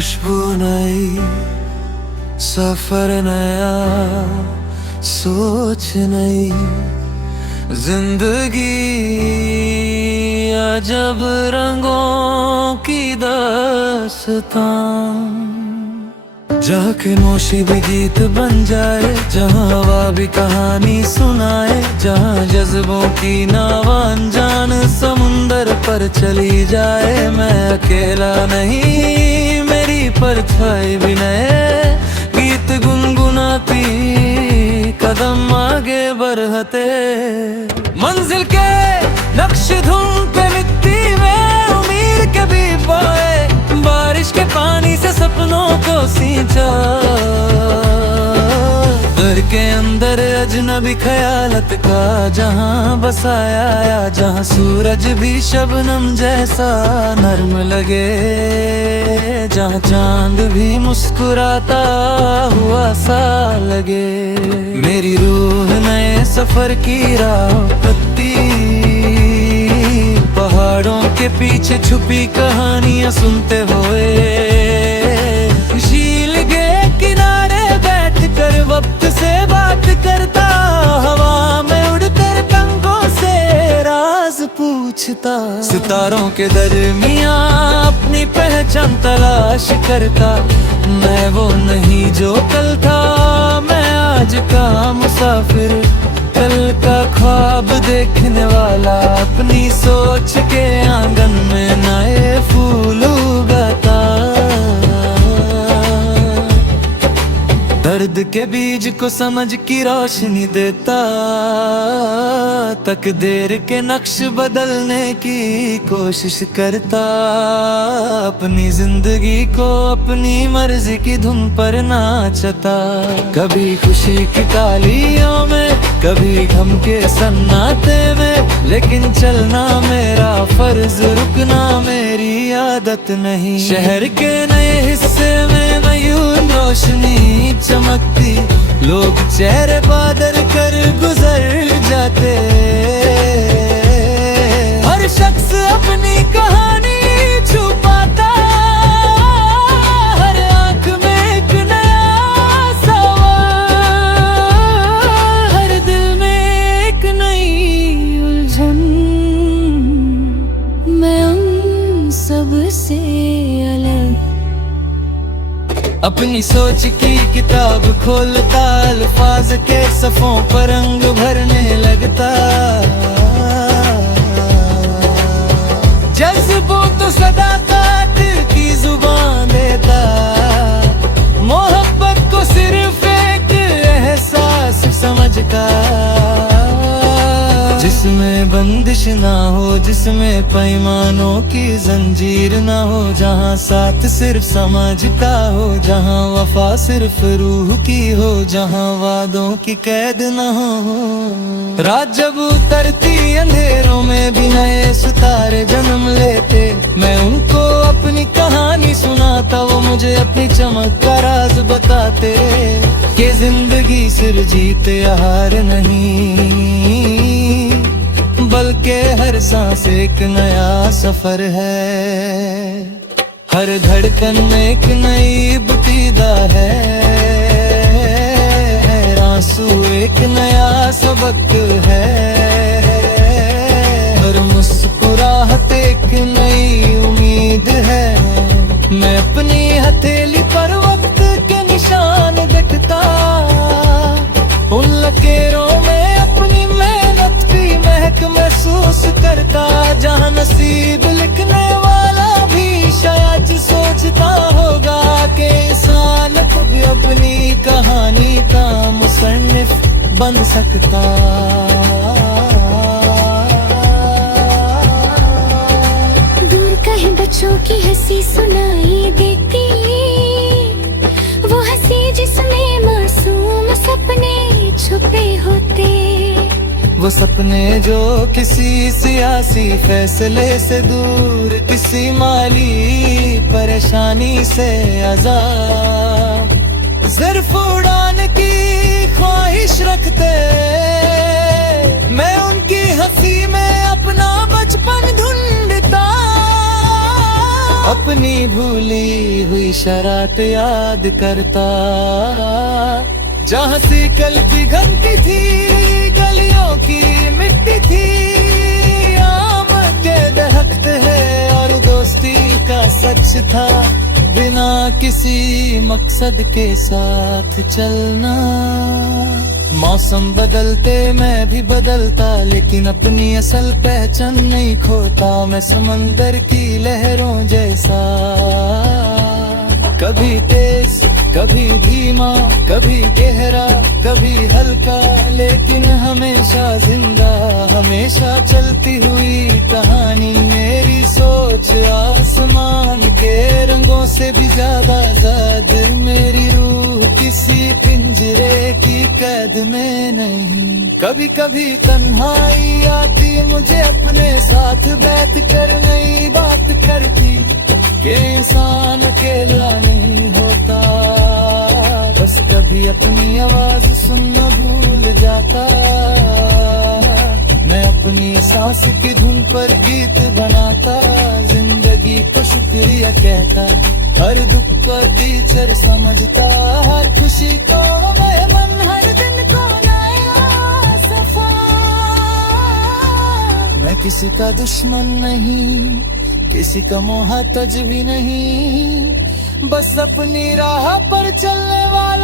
खुशबू नई, सफर नया, सोच नई, जिंदगी अजब रंगों की दास्तां। जहाँ के नौशी भी गीत बन जाए, जहाँ हवा भी कहानी सुनाए, जहाँ जज्बों की नाव अनजान समुंदर पर चली जाए। मैं अकेला नहीं, मेरी परछाई भी नए गीत गुनगुनाती, कदम आगे बढ़ते। मंजिल के नक्श धुन पे मिट्टी में उम्मीद के भी बोए, बारिश के पानी से सपनों को सींचा। घर के अंदर अजनबी ख्यालत का जहां बसाया, जहां सूरज भी शबनम जैसा नर्म लगे, जहां चांद भी मुस्कुराता हुआ सा लगे। मेरी रूह नए सफर की राह पत्ती, पहाड़ों के पीछे छुपी कहानियां सुनते हुए, झील के किनारे बैठकर वक्त से बात करता, हवा में उड़कर पंखों से राज पूछता। सितारों के दरमियां अपनी पहचान तलाश करता। मैं वो नहीं जो कल था, मैं आज का मुसाफिर, कल का ख्वाब देखने वाला, अपनी सोच के आंगन में नए फूल उगाता। दर्द के बीज को समझ की रोशनी देता, तकदीर के नक्श बदलने की कोशिश करता। अपनी जिंदगी को अपनी मर्जी की धुन पर नाचता। कभी खुशी की तालियों में, कभी गम के सन्नाटे में, लेकिन चलना मेरा फर्ज, रुकना मेरी आदत नहीं। शहर के नए हिस्से में मयून रोशनी चमकती, लोग चेहरे बादल कर गुजर जाते। हर शख्स अपनी कहानी छुपाता, हर आंख में एक नया सवाल, हर दिल में एक नई उलझन। मैं उन सब से अलग अपनी सोच की किताब खोलता, अल्फाज के सफ़ों पर रंग भरने लगता। जज्बों तो सदाकत की जुबान देता, मोहब्बत को सिर्फ एक एहसास समझ का, जिसमें बंदिश ना हो, जिसमें पैमानों की जंजीर ना हो, जहाँ साथ सिर्फ समझ का हो, जहाँ वफा सिर्फ रूह की हो, जहाँ वादों की कैद ना हो। रात जब उतरती अंधेरों में भी नए सितारे जन्म लेते, मैं उनको अपनी कहानी सुनाता, वो मुझे अपनी चमक का राज बताते, कि जिंदगी सिर्फ जीते हार नहीं, बल्कि हर सांस एक नया सफर है। हर धड़कन में एक नई इब्तिदा है, हर आंसू एक नया सबक है, हर मुस्कुराहट एक नई उम्मीद है। मैं अपनी हथेली पर वक्त के निशान देखता, उन लकीरों में अपनी मेहनत की महक महसूस करता। जहाँ नसीब लिखने वाला भी शायद सोचता होगा कि इंसान खुद अपनी कहानी का मुसन्निफ बन सकता। दूर कहीं बच्चों की हंसी सुनाई देती, वो हंसी जिसमें मासूम सपने छुपे होते, वो सपने जो किसी सियासी फैसले से दूर, किसी माली परेशानी से आजाद, सिर्फ उड़ान की ख्वाहिश रखते। मैं उनकी हंसी में अपना बचपन ढूंढता, अपनी भूली हुई शरारत याद करता, जहाँ से कल की घंटी थी, गलियों की मिट्टी थी, आम के दरख्त है और दोस्ती का सच था, बिना किसी मकसद के साथ चलना। मौसम बदलते मैं भी बदलता, लेकिन अपनी असल पहचान नहीं खोता। मैं समंदर की लहरों जैसा, कभी तेज कभी धीमा, कभी गहरा कभी हल्का, लेकिन हमेशा जिंदा, हमेशा चलती हुई कहानी। मेरी सोच आसमान के रंगों से भी ज्यादा आजाद, मेरी रूह किसी पिंजरे की कैद में नहीं। कभी कभी तन्हाई आती मुझे अपने साथ बैठ कर, नई बात करती कि इंसान अकेला नहीं होता, बस कभी अपनी आवाज सुनना भूल जाता। मैं अपनी सांस की धुन पर गीत बनाता, जिंदगी को शुक्रिया कहता, हर दुख को टीचर समझता, हर खुशी को मेहमान, हर दिन को नया सफर। मैं किसी का दुश्मन नहीं, किसी का मोहताज भी नहीं, बस अपनी राह पर चलने वाला